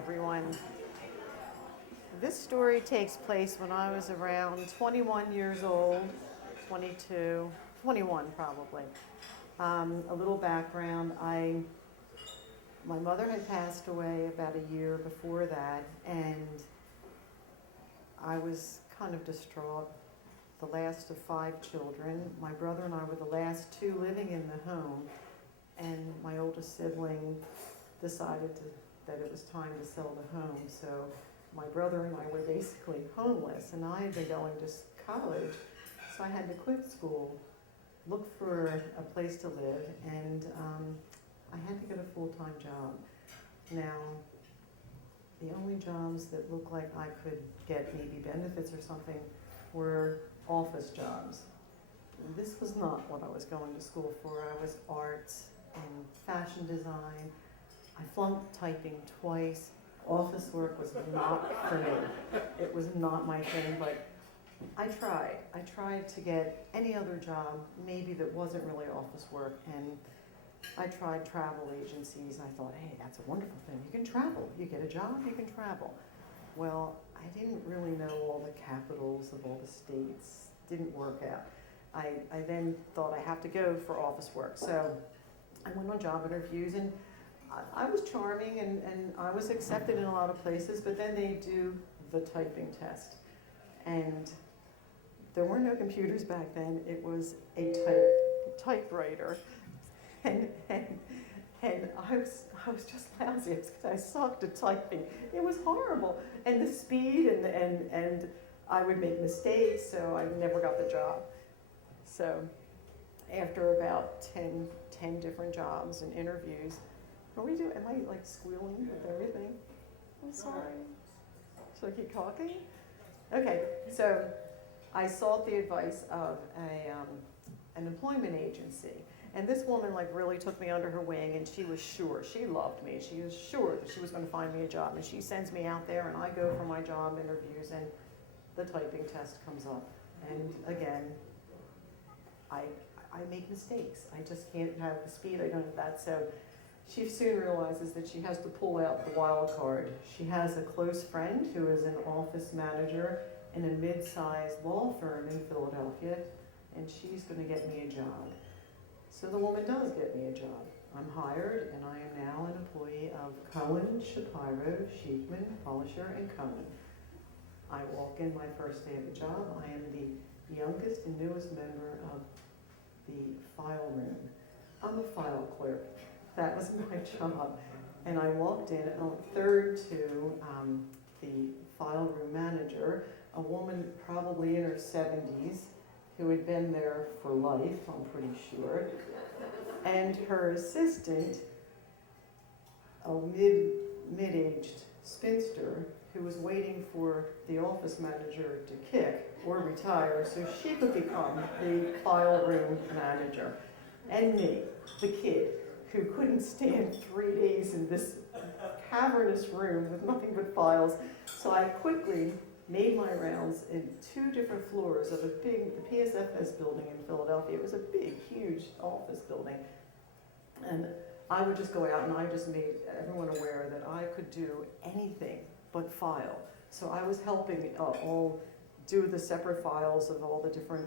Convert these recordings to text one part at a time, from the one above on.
everyone. This story takes place when I was around 21 years old, 22, 21 probably. A little background, my mother had passed away about a year before that, and I was kind of distraught. The last of 5 children. My brother and I were the last 2 living in the home, and my oldest sibling decided that it was time to sell the home. So my brother and I were basically homeless, and I had been going to college, so I had to quit school, look for a place to live, and I had to get a full-time job. Now, the only jobs that looked like I could get maybe benefits or something were office jobs. This was not what I was going to school for. I was arts and fashion design. I flunked typing twice. Office work was not for me. It was not my thing, but I tried. I tried to get any other job, maybe that wasn't really office work, and I tried travel agencies. I thought, hey, that's a wonderful thing. You can travel. You get a job, you can travel. Well, I didn't really know all the capitals of all the states. Didn't work out. I then thought I have to go for office work. So I went on job interviews, and I was charming, and I was accepted in a lot of places, but then they do the typing test. And there were no computers back then. It was a typewriter. And I was just lousy because I sucked at typing. It was horrible. And the speed and I would make mistakes, so I never got the job. So after about 10 different jobs and interviews, am I like squealing with everything? I'm sorry. Should I keep talking? Okay, so I sought the advice of an employment agency. And this woman really took me under her wing, and she was sure, she loved me. She was sure that she was going to find me a job. And she sends me out there, and I go for my job interviews, and the typing test comes up. And again, I make mistakes. I just can't have the speed. I don't have that. So she soon realizes that she has to pull out the wild card. She has a close friend who is an office manager in a mid-sized law firm in Philadelphia, and she's going to get me a job. So the woman does get me a job. I'm hired, and I am now an employee of Cohen, Shapiro, Sheikman, Polisher, and Cohen. I walk in my first day of the job. I am the youngest and newest member of the file room. I'm a file clerk. That was my job. And I walked in, and third to the file room manager, a woman probably in her 70s, who had been there for life, I'm pretty sure, and her assistant, a mid-aged spinster, who was waiting for the office manager to kick or retire so she could become the file room manager. And me, the kid, who couldn't stand 3 days in this cavernous room with nothing but files. So I quickly made my rounds in 2 different floors of the PSFS building in Philadelphia. It was a big, huge office building. And I would just go out, and I just made everyone aware that I could do anything but file. So I was helping all do the separate files of all the different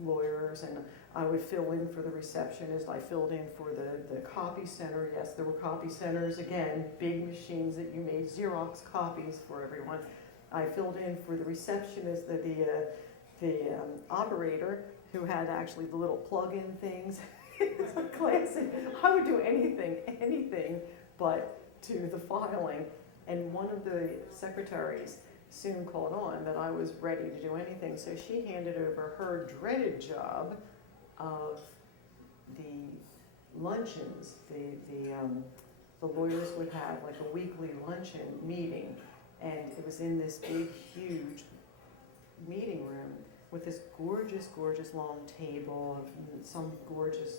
lawyers, and I would fill in for the receptionist. I filled in for the copy center. Yes, there were copy centers, again, big machines that you made Xerox copies for everyone. I filled in for the receptionist, the operator, who had actually the little plug-in things. It's a classic. I would do anything but do the filing. And one of the secretaries soon caught on that I was ready to do anything, so she handed over her dreaded job of the luncheons. The lawyers would have like a weekly luncheon meeting, and it was in this big, huge meeting room with this gorgeous, gorgeous long table of some gorgeous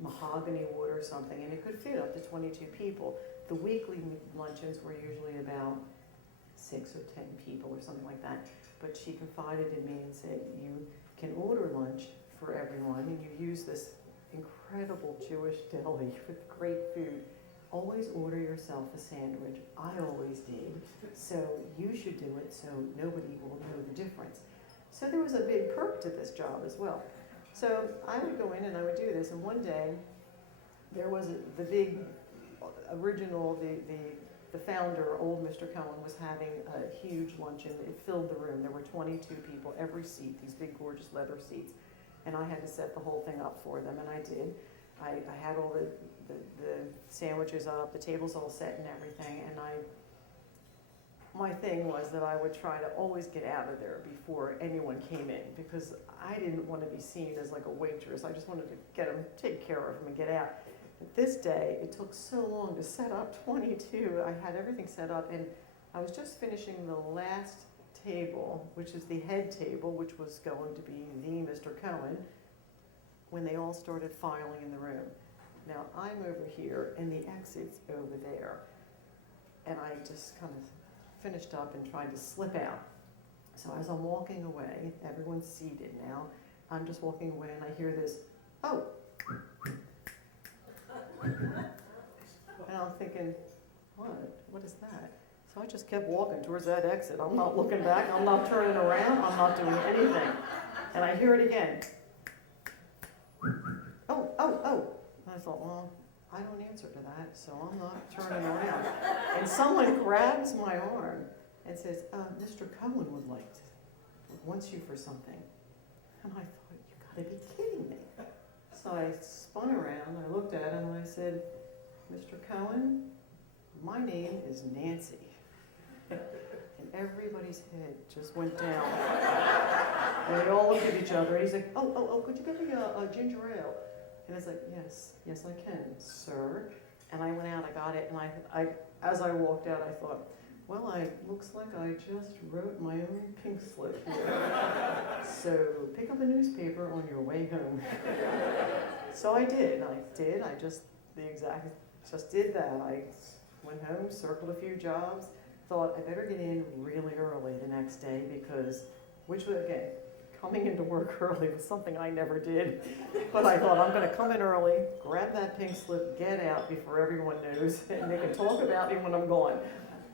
mahogany wood or something, and it could fit up to 22 people. The weekly luncheons were usually about 6 or 10 people or something like that. But she confided in me and said, you can order lunch for everyone, and you use this incredible Jewish deli with great food. always order yourself a sandwich. I always did. So you should do it so nobody will know the difference. So there was a big perk to this job as well. So I would go in and I would do this, and one day there was the big original, the founder, old Mr. Cohen, was having a huge luncheon. It filled the room. There were 22 people, every seat, these big gorgeous leather seats. And I had to set the whole thing up for them, and I did. I had all the sandwiches up, the tables all set and everything, and my thing was that I would try to always get out of there before anyone came in, because I didn't want to be seen as like a waitress. I just wanted to get them, take care of them and get out. But this day, it took so long to set up 22. I had everything set up, and I was just finishing the last table, which is the head table, which was going to be the Mr. Cohen, when they all started filing in the room. Now, I'm over here, and the exit's over there. And I just kind of finished up and tried to slip out. So as I'm walking away, everyone's seated now, I'm just walking away, and I hear this, oh. And I'm thinking, what is that? So I just kept walking towards that exit. I'm not looking back, I'm not turning around, I'm not doing anything. And I hear it again. Oh, oh, oh. And I thought, well, I don't answer to that, so I'm not turning around. And someone grabs my arm and says, Mr. Cohen wants you for something. And I thought, you gotta be kidding me. So I spun around, I looked at him, and I said, Mr. Cohen, my name is Nancy. And everybody's head just went down. And they all looked at each other, and he's like, oh, could you get me a ginger ale? And it's like, yes, I can, sir. And I went out, I got it, and I as I walked out, I thought, well, looks like I just wrote my own pink slip here. So pick up a newspaper on your way home. So I did, I just did that. I went home, circled a few jobs, thought I better get in really early the next day, because, which was, again, coming into work early was something I never did. But I thought, I'm gonna come in early, grab that pink slip, get out before everyone knows, and they can talk about me when I'm gone.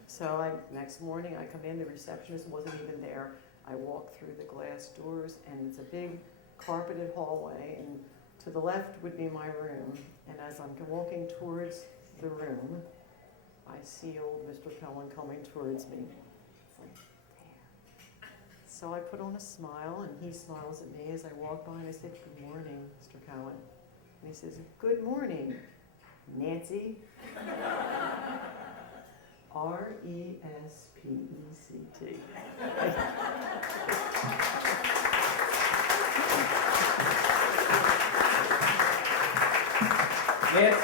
So next morning I come in, the receptionist wasn't even there. I walk through the glass doors, and it's a big carpeted hallway, and to the left would be my room. And as I'm walking towards the room, I see old Mr. Cohen coming towards me. It's like, there. So I put on a smile, and he smiles at me as I walk by, and I said, good morning, Mr. cohen. And he says, good morning, Nancy. R-E-S-P-E-C-T. Nancy.